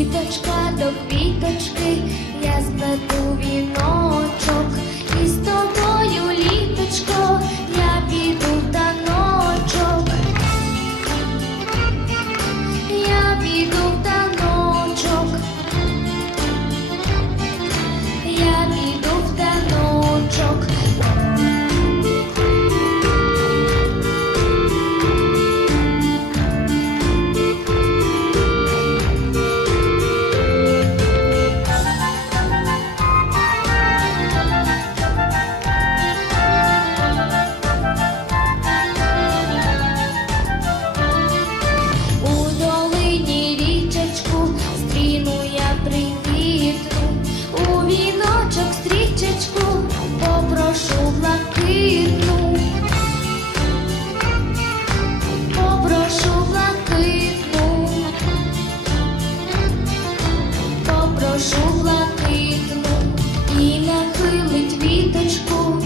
квіточка до квіточки, я збеду віночок. і попрошу блакитну, попрошу блакитну. І нахилить віточку.